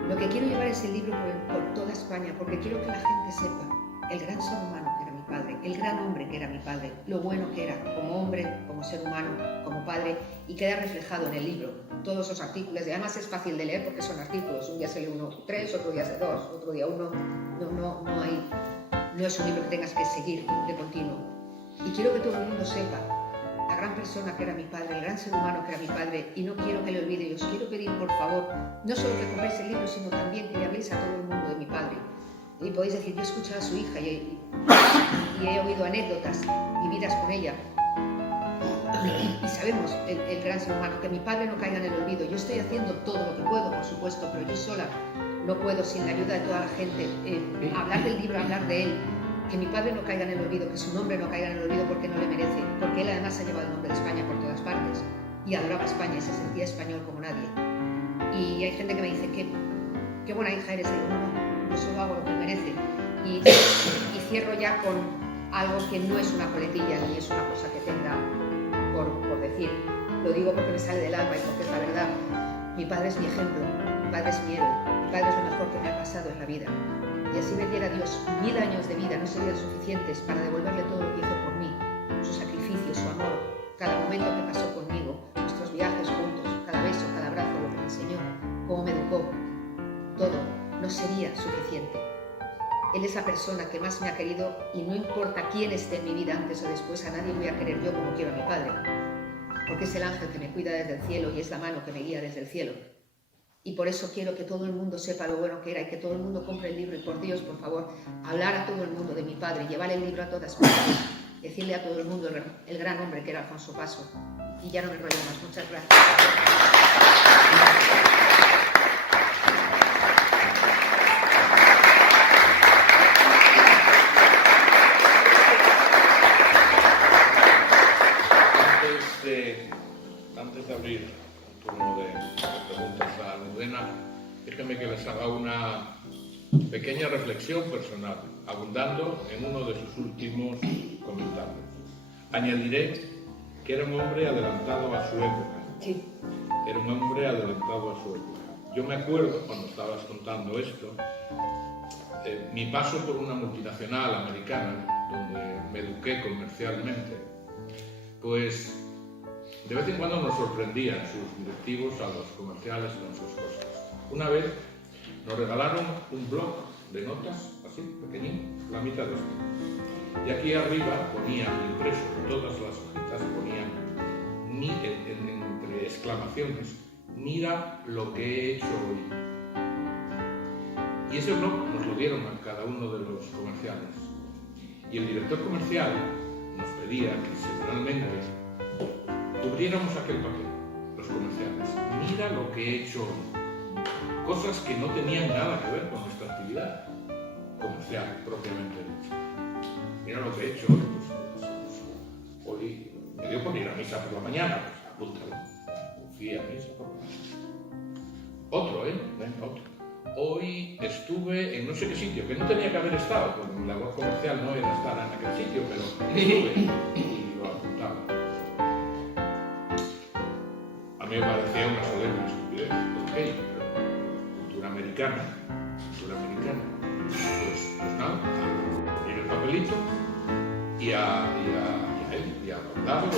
Lo que quiero llevar es el libro por toda España, porque quiero que la gente sepa el gran ser humano que era mi padre, el gran hombre que era mi padre, lo bueno que era como hombre, como ser humano, como padre, y queda reflejado en el libro. Todos los artículos, y además es fácil de leer porque son artículos, un día se lee 3, otro día 2, otro día 1, no es un libro que tengas que seguir de continuo. Y quiero que todo el mundo sepa la gran persona que era mi padre, el gran ser humano que era mi padre, y no quiero que le olvide. Y os quiero pedir, por favor, no solo que compréis el libro, sino también que le habléis a todo el mundo de mi padre. Y podéis decir, yo he escuchado a su hija y he oído anécdotas vividas con ella. Y sabemos, el gran ser humano, que mi padre no caiga en el olvido. Yo estoy haciendo todo lo que puedo, por supuesto, pero yo sola no puedo, sin la ayuda de toda la gente, hablar del libro, hablar de él. Que mi padre no caiga en el olvido, que su nombre no caiga en el olvido porque no le merece, porque él además ha llevado el nombre de España por todas partes y adoraba España y se sentía español como nadie. Y hay gente que me dice, qué buena hija eres, y digo, no, yo solo hago lo que merece. Y cierro ya con algo que no es una coletilla ni es una cosa que tenga por decir, lo digo porque me sale del alma y porque es la verdad. Mi padre es mi ejemplo, mi padre es mi héroe, mi padre es lo mejor que me ha pasado en la vida. Y así me diera Dios 1000 años de vida, no serían suficientes para devolverle todo lo que hizo por mí, su sacrificio, su amor, cada momento que pasó conmigo, nuestros viajes juntos, cada beso, cada abrazo, lo que me enseñó, cómo me educó, todo no sería suficiente. Él Él es la persona que más me ha querido y no importa quién esté en mi vida antes o después, a nadie voy a querer yo como quiero a mi padre. Porque es el ángel que me cuida desde el cielo y es la mano que me guía desde el cielo. Y por eso quiero que todo el mundo sepa lo bueno que era y que todo el mundo compre el libro. Y por Dios, por favor, hablar a todo el mundo de mi padre, llevar el libro a todas partes, decirle a todo el mundo el gran hombre que era Alfonso Paso. Y ya no me enrollo más. Muchas gracias. Antes de abrir el turno de preguntas a Almudena, déjenme que les haga una pequeña reflexión personal, abundando en uno de sus últimos comentarios. Añadiré que era un hombre adelantado a su época. Sí. Era un hombre adelantado a su época. Yo me acuerdo, cuando estabas contando esto, mi paso por una multinacional americana, donde me eduqué comercialmente, pues de vez en cuando nos sorprendían sus directivos a los comerciales con sus cosas. Una vez nos regalaron un bloc de notas, así, pequeñín, la mitad de esto. Y aquí arriba ponían, impreso en todas las hojitas, ponían, entre exclamaciones, mira lo que he hecho hoy. Y ese bloc nos lo dieron a cada uno de los comerciales. Y el director comercial nos pedía que semanalmente cubriéramos aquel papel, los comerciales. Mira lo que he hecho hoy. Cosas que no tenían nada que ver con nuestra actividad comercial propiamente dicha. Mira lo que he hecho hoy. Pues, hoy me dio por ir a misa por la mañana, pues apúntalo. Fui a misa por la mañana. Otro, venga, otro. Hoy estuve en no sé qué sitio, que no tenía que haber estado, porque mi labor comercial no era estar en aquel sitio, pero estuve y lo apuntaba. A mí me parecía una solemne estupidez, ok, pero cultura americana, pues nada, poner el papelito y a él, y a mandarlo, y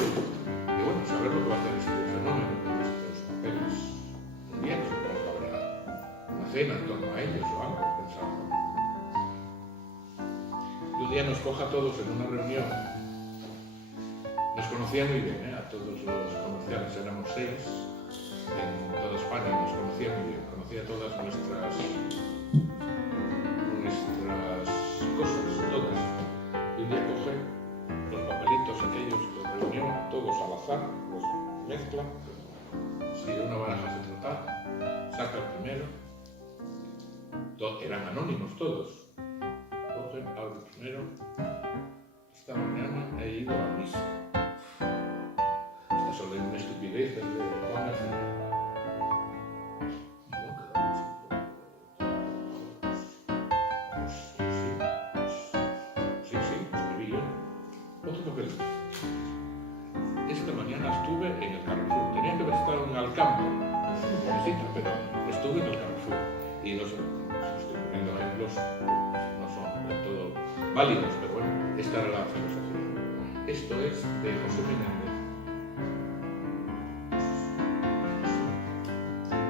bueno, saber lo que va a hacer este fenómeno con estos papeles un día, que supongo que habrá una cena en torno a ellos o algo, pensaba. Y un día nos coja a todos en una reunión. Nos conocía muy bien, a todos los comerciales, éramos 6 en toda España, nos conocía muy bien, conocía todas nuestras cosas, todas. Y un día coge los papelitos aquellos de reunión, todos al azar, los mezcla, si de una baraja se trataba, saca el primero, eran anónimos todos, coge, abre el primero. Esta mañana he ido a misa. Esta solemne estupidez de Juan García. Y no quedamos sí, escribí yo. Otro papel. Esta mañana estuve en el Carrefour. Tenía que haber estado en Alcampo, pero estuve en el Carrefour. Y no sé, estoy poniendo ejemplos, no son del todo válidos, pero bueno, esta era la filosofía. Esto es de José Menéndez.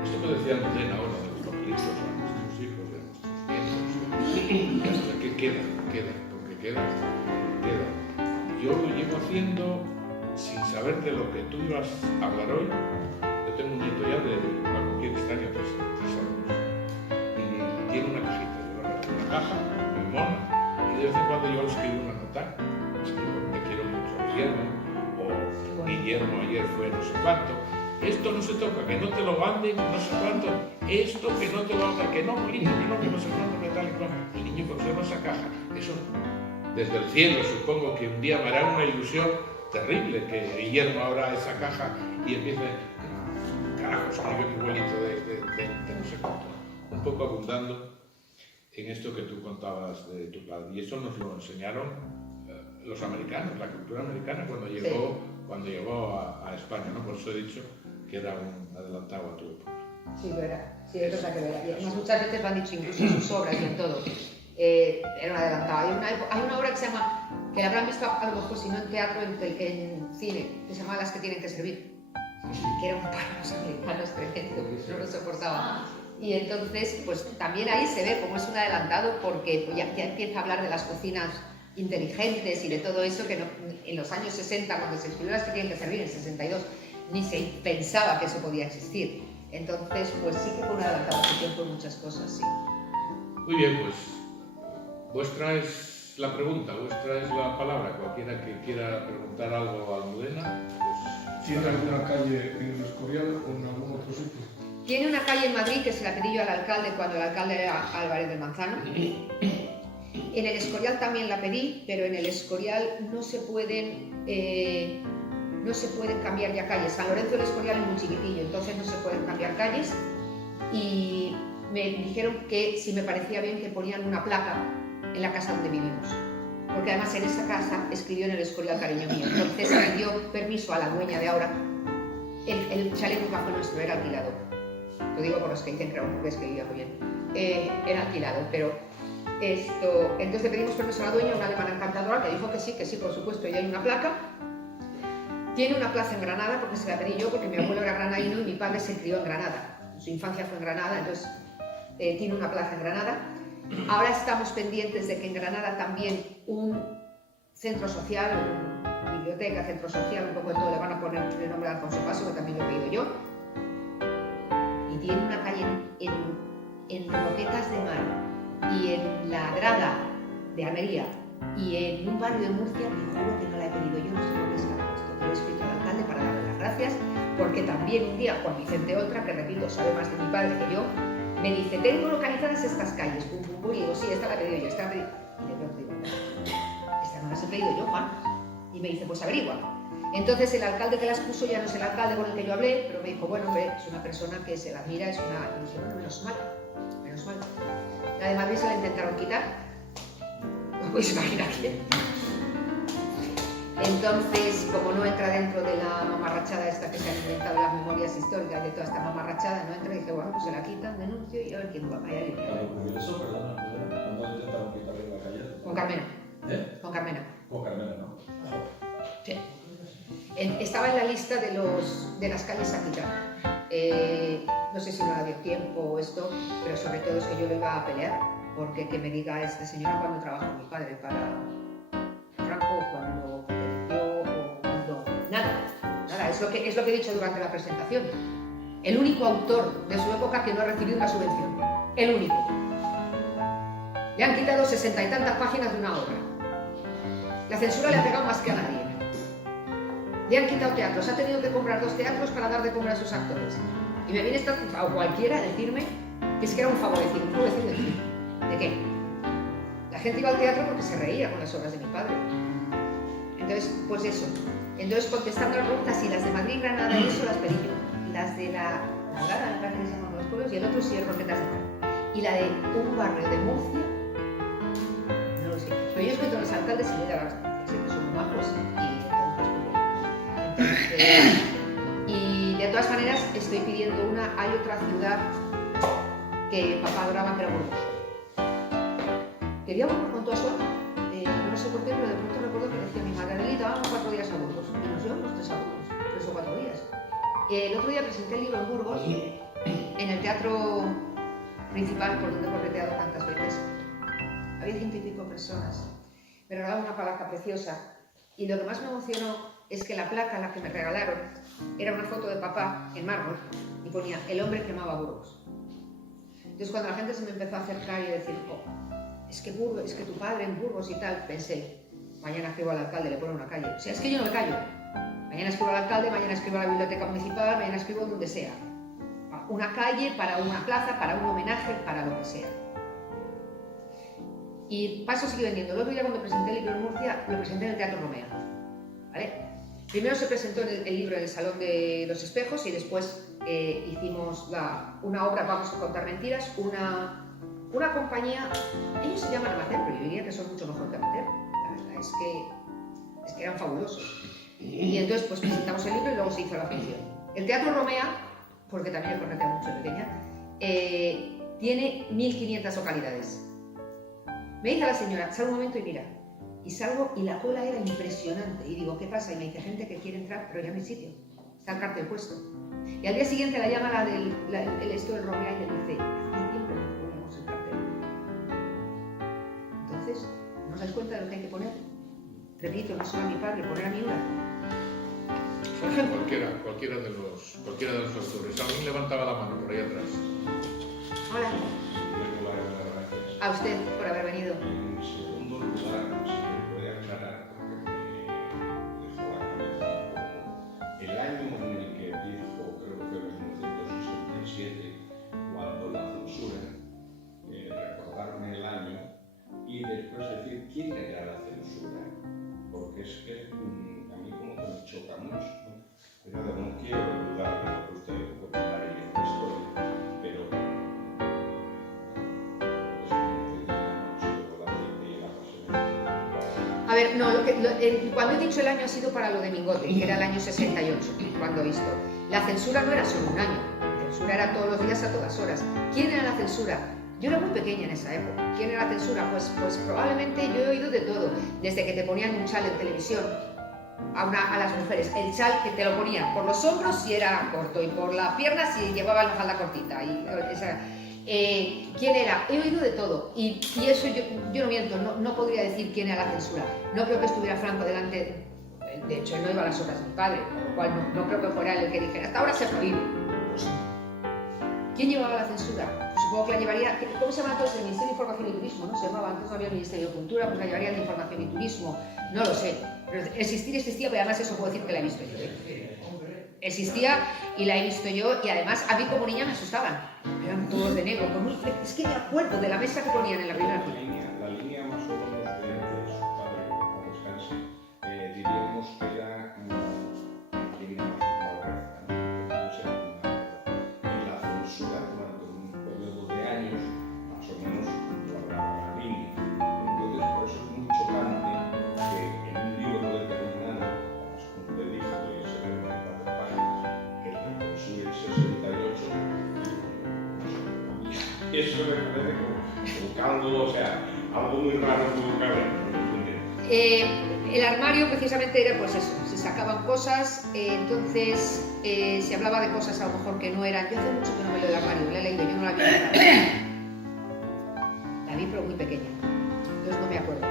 Esto que decía Almudena ahora de los papelitos a nuestros hijos, de nuestros nietos, hasta que queda, porque queda. Yo lo llevo haciendo sin saber de lo que tú ibas a hablar hoy. Yo tengo un nieto ya de cualquier extraño 3 años. Y tiene una cajita, yo le regalo una caja, muy mona, y de vez en cuando yo le escribo una nota. Escribo, te quiero mucho, Guillermo, o Guillermo ayer fue no sé cuánto. Esto no se toca, que no te lo manden, no sé cuánto. Esto que no te lo haga, que no, Polito, que no sé cuánto, que tal y cual. El niño conserva esa caja. Eso, desde el cielo, supongo que un día me hará una ilusión terrible que Guillermo abra esa caja y empiece, carajo, escribe mi bolito de no sé cuánto. Un poco abundando en esto que tú contabas de tu padre. Y eso nos lo enseñaron los americanos, la cultura americana, cuando llegó a España, ¿no? Por eso he dicho que era un adelantado a tu época. Sí, verdad. Sí, es verdad que verdad. Y además muchas veces lo han dicho incluso en sus obras y en todo. Era un adelantado. Hay una obra que se llama, que la habrán visto a lo mejor, si no en teatro, en cine, que se llama Las que tienen que servir. Que era un par de los americanos tremendo, no lo soportaban. Y entonces, pues también ahí se ve cómo es un adelantado, porque pues, ya empieza a hablar de las cocinas inteligentes y de todo eso que no, en los años 60, cuando se escribió las que tienen que servir, en 62, ni se pensaba que eso podía existir. Entonces, pues sí que fue un adelantado a su tiempo en muchas cosas, sí. Muy bien, pues vuestra es la pregunta, vuestra es la palabra. Cualquiera que quiera preguntar algo a Almudena, pues... ¿Tiene alguna calle en el Escorial o en algún otro sitio? Tiene una calle en Madrid que se la pedí yo al alcalde cuando el alcalde era Álvarez del Manzano. En el Escorial también la pedí, pero en el Escorial no se pueden cambiar ya calles. San Lorenzo del Escorial es muy chiquitillo, entonces no se pueden cambiar calles. Y me dijeron que si me parecía bien que ponían una placa en la casa donde vivimos. Porque además en esa casa escribió en el Escorial cariño mío. Entonces me dio permiso a la dueña de ahora. El chalet nunca fue nuestro, era alquilado. Lo digo por los que dicen que era un burgués que vivía muy bien. Era alquilado, pero esto... Entonces le pedimos permiso a la dueña, una alemana encantadora, que dijo que sí, por supuesto, y hay una placa. Tiene una plaza en Granada, porque se la pedí yo, porque mi abuelo era granadino y mi padre se crió en Granada. Su infancia fue en Granada, entonces tiene una plaza en Granada. Ahora estamos pendientes de que en Granada también un centro social, una biblioteca, centro social, un poco de todo, le van a poner el nombre de Alfonso Paso, que también lo he pedido yo. Y tiene una calle en Roquetas de Mar y en la Grada de Almería y en un barrio de Murcia, que juro que no la he pedido yo, no sé por qué se la he puesto. Yo he escrito al alcalde para darle las gracias, porque también un día Juan Vicente Oltra, que repito, sabe más de mi padre que yo, me dice, tengo localizadas estas calles, pum, pum, pum, y digo, sí, esta la he pedido yo, esta la he pedido. Y de pronto digo, esta no las he pedido yo, Juan. Y me dice, pues averigua. Entonces el alcalde que las puso ya no es el alcalde con el que yo hablé, pero me dijo, bueno, hombre, es una persona que se la mira, es una... Y dije, bueno, menos mal. La de Madrid se la intentaron quitar. No podéis imaginar quién. Entonces, como no entra dentro de la mamarrachada esta que se han inventado las memorias históricas de toda esta mamarrachada, no entra, y dije, bueno, pues se la quitan, denuncio y a ver quién va a ir. ¿Cuándo ocurrió eso? Perdona, ¿cuándo intentaron quitarle la calle? Con Carmena. ¿Eh? Con Carmena. Con Carmena, ¿no? Sí. Estaba en la lista de las calles a quitar. No sé si no le dio tiempo o esto, pero sobre todo es que yo lo iba a pelear, porque que me diga esta señora cuando trabajó mi padre para Franco, cuando perteneció o cuando... Nada, es lo que he dicho durante la presentación. El único autor de su época que no ha recibido una subvención. El único. Le han quitado 60 y tantas páginas de una obra. La censura le ha pegado más que a nadie. Le han quitado teatros, ha tenido que comprar 2 teatros para dar de comer a sus actores. Y me viene esta o cualquiera a decirme que es que era un favorecido. ¿Un favorecido de qué? ¿De qué? La gente iba al teatro porque se reía con las obras de mi padre. Entonces, pues eso. Entonces, contestando a la pregunta, si las de Madrid, Granada y eso las pedí yo. Las de la Grada, me parece que se llaman los pueblos, y el otro sí es Roquetas de Mar. Y la de un barrio de Murcia, no lo sé. Pero yo he escrito a los alcaldes y le he dado las gracias, que son majos y de todas maneras estoy pidiendo una. Hay otra ciudad que papá adoraba, que era Burgos. Quería Burgos con toda su alma, no sé por qué, pero de pronto recuerdo que decía mi madre, Adelita, vamos 4 días a Burgos, y nos llevamos 3 a Burgos, 3 o 4 días. El otro día presenté el libro en Burgos, en el teatro principal por donde he correteado tantas veces. Había 100 y pico personas. Me regalaron una placa preciosa, y lo que más me emocionó es que la placa, la que me regalaron, era una foto de papá en mármol y ponía el hombre que amaba Burgos. Entonces cuando la gente se me empezó a acercar y a decir, oh, es que Burgos, es que tu padre en Burgos y tal, pensé, mañana escribo al alcalde, le pongo una calle. O sea, es que yo no me callo. Mañana escribo al alcalde, mañana escribo a la biblioteca municipal, mañana escribo donde sea. Una calle, para una plaza, para un homenaje, para lo que sea. Y paso sigue vendiendo. El otro día cuando presenté el libro en Murcia, lo presenté en el Teatro Romea. ¿Vale? Primero se presentó el libro en el Salón de los Espejos y después hicimos una obra, Vamos a contar mentiras, una compañía, ellos se llaman amateur, pero yo diría que son mucho mejor que amateur. La verdad es que eran fabulosos. Y entonces pues presentamos el libro y luego se hizo la ficción. El Teatro Romea, porque también he correteado mucho de pequeña, tiene 1500 localidades. Me dice la señora, sal un momento y mira. Y salgo y la cola era impresionante. Y digo, ¿qué pasa? Y me dice, gente que quiere entrar, pero ya no hay sitio. Está el cartel puesto. Y al día siguiente la llama esto del Romea y le dice, hace tiempo que no ponemos el cartel. Entonces, ¿no os dais cuenta de lo que hay que poner? Repito, no solo a mi padre, poner a Miura. Por ejemplo. Cualquiera de los autores. Alguien levantaba la mano por ahí atrás. Hola. Yo le doy las gracias. A usted por haber venido. En segundo lugar, si me puede aclarar, porque me dejó la cabeza un poco, el año en el que dijo, creo que en 1967, cuando la censura, recordarme el año y después decir quién era la censura, porque es que a mí como que me choca mucho, ¿no? Pero no quiero dudar de lo que usted contar en esta historia, pero A ver, no, cuando he dicho el año ha sido para lo de Mingote, que era el año 68, cuando he visto. La censura no era solo un año, la censura era todos los días a todas horas. ¿Quién era la censura? Yo era muy pequeña en esa época. ¿Quién era la censura? Pues probablemente yo he oído de todo, desde que te ponían un chal en televisión a las mujeres, el chal que te lo ponían por los hombros si era corto y por las piernas si llevaba la falda cortita. ¿Quién era? He oído de todo y eso yo no miento, no podría decir quién era la censura. No creo que estuviera Franco delante, de hecho él no iba a las obras de mi padre, con lo cual no creo que fuera el que dijera, hasta ahora se prohíbe. Pues, ¿quién llevaba la censura? Pues supongo que la llevaría, ¿cómo se llama entonces? El Ministerio de Información y Turismo, ¿no? Se llamaba, antes no había el Ministerio de Cultura, pues la llevaría de Información y Turismo, no lo sé. Pero existía, pero además eso puedo decir que la he visto yo. Existía y la he visto yo y además a mí como niña me asustaban. Eran todos de negro. Es que me acuerdo de la mesa que ponían en la primera fila. La línea más o menos de su padre, a descanse, diríamos que era la línea más correcta, y la censura durante un periodo de años, más o menos, guardaba la línea. Entonces, por eso es muy chocante que en un libro determinado, además como usted dijo, de 74 páginas, que la censura el 68, eso me parece como caldo, o sea, algo muy raro en tu cabeza. El armario precisamente era pues eso, se sacaban cosas, entonces se hablaba de cosas a lo mejor que no eran. Yo hace mucho que no me leo el armario, la he leído, yo no la vi nada. La vi pero muy pequeña, entonces no me acuerdo.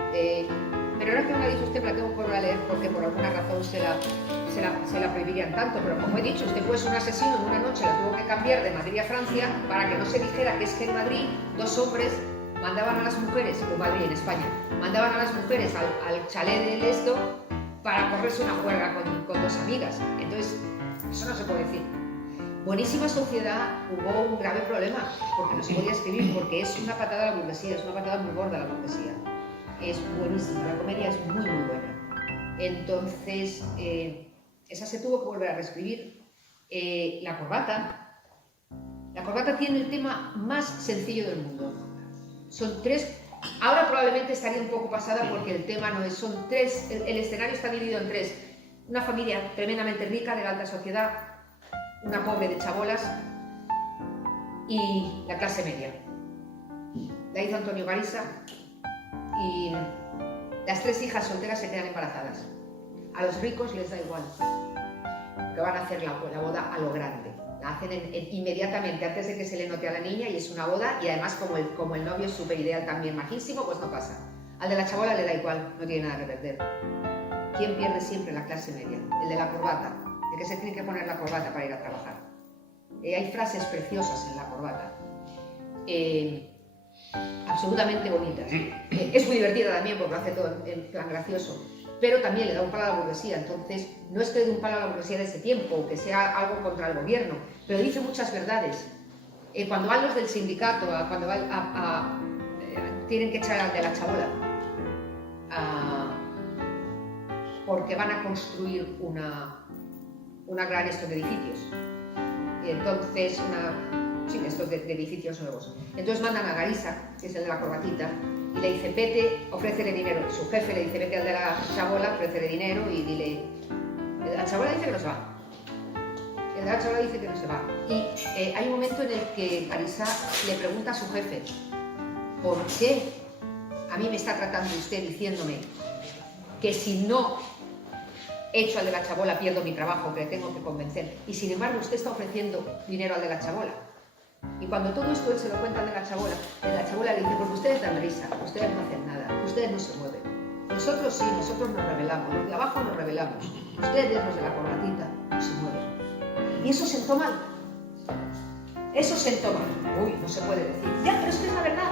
Pero ahora que me lo ha dicho usted, me la tengo que volver a leer porque por alguna razón se la prohibirían tanto, pero como he dicho, usted fue una sesión en una noche, la tuvo que cambiar de Madrid a Francia para que no se dijera que es que en Madrid dos hombres mandaban a las mujeres, o Madrid en España, mandaban a las mujeres al chalet del esto para correrse una juerga con dos amigas. Entonces, eso no se puede decir. Buenísima Sociedad hubo un grave problema, porque no se podía escribir, porque es una patada a la burguesía, es una patada muy gorda a la burguesía. Es buenísima, la comedia es muy muy buena. Entonces, esa se tuvo que volver a reescribir. La corbata tiene el tema más sencillo del mundo. Son tres, ahora probablemente estaría un poco pasada porque el tema no es, son tres, el escenario está dividido en tres. Una familia tremendamente rica de la alta sociedad, una pobre de chabolas y la clase media. La hizo Antonio Garisa y las tres hijas solteras se quedan embarazadas. A los ricos les da igual, que van a hacer la boda a lo grande. La hacen inmediatamente antes de que se le note a la niña y es una boda y además como el novio es súper ideal también majísimo, pues no pasa. Al de la chabola le da igual, no tiene nada que perder. ¿Quién pierde siempre? La clase media, el de la corbata, de que se tiene que poner la corbata para ir a trabajar. Hay frases preciosas en la corbata, absolutamente bonitas. Es muy divertida también porque lo hace todo en plan gracioso. Pero también le da un palo a la burguesía, entonces no es que le dé un palo a la burguesía de ese tiempo o que sea algo contra el gobierno, pero dice muchas verdades. Cuando van los del sindicato, cuando van tienen que echar al de la chabola, porque van a construir una gran esto de edificios. Y entonces, estos de edificios nuevos. Entonces mandan a Garisa, que es el de la corbatita, y le dice, vete, ofrécele dinero. Su jefe le dice, vete al de la chabola, ofrécele dinero y dile... La chabola dice que no se va. El de la chabola dice que no se va. Y hay un momento en el que Garisa le pregunta a su jefe, ¿por qué a mí me está tratando usted diciéndome que si no echo al de la chabola, pierdo mi trabajo, que le tengo que convencer. Y sin embargo, usted está ofreciendo dinero al de la chabola. Y cuando todo esto él se lo cuenta al de la chabola le dice, porque ustedes dan risa, ustedes no hacen nada, ustedes no se mueven. Nosotros sí, nosotros nos rebelamos, los de abajo nos rebelamos. Ustedes, los de la corbatita, no se mueven. Y eso sentó mal. Eso sentó mal. Uy, no se puede decir. Ya, pero es que es la verdad.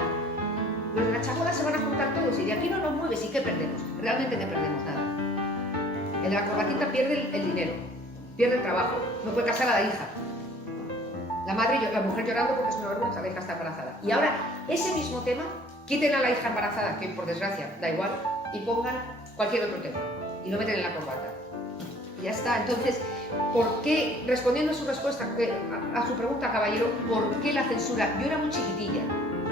Los de la chabola se van a juntar todos y de aquí no nos mueves. ¿Y qué perdemos? Realmente no perdemos nada. El de la corbatita pierde el dinero, pierde el trabajo, no puede casar a la hija. La mujer llorando porque es una vergüenza, la hija está embarazada. Y ahora, ese mismo tema, quiten a la hija embarazada, que por desgracia da igual, y pongan cualquier otro tema. Y lo meten en la corbata. Y ya está. Entonces, ¿por qué, respondiendo a su respuesta, a su pregunta, caballero, ¿por qué la censura? Yo era muy chiquitilla.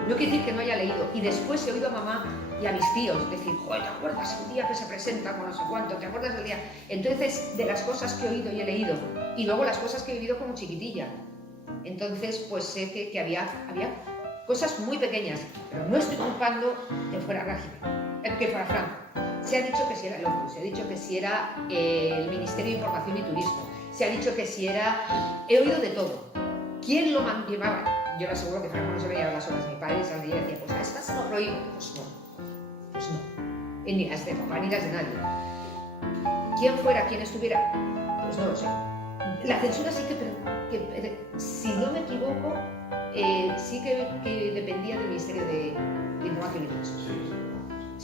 No quiere decir que no haya leído. Y después he oído a mamá y a mis tíos decir, joder, ¿te acuerdas el día que se presenta con no sé cuánto? ¿Te acuerdas del día? Entonces, de las cosas que he oído y he leído, y luego las cosas que he vivido como chiquitilla. Entonces, pues sé que había cosas muy pequeñas, pero no estoy culpando que fuera Franco. Se ha dicho que si era el OCU, se ha dicho que si era el Ministerio de Información y Turismo, se ha dicho que si era... He oído de todo. ¿Quién lo llevaba? Yo le aseguro que Franco no se veía a las horas. Mi padre salía y decía, pues a estas no prohíbo. Pues no. Ni las de papá ni las de nadie. ¿Quién fuera, quién estuviera? Pues no lo sé. La censura sí que si no me equivoco, sí que dependía del Ministerio de Información y Turismo. Sí.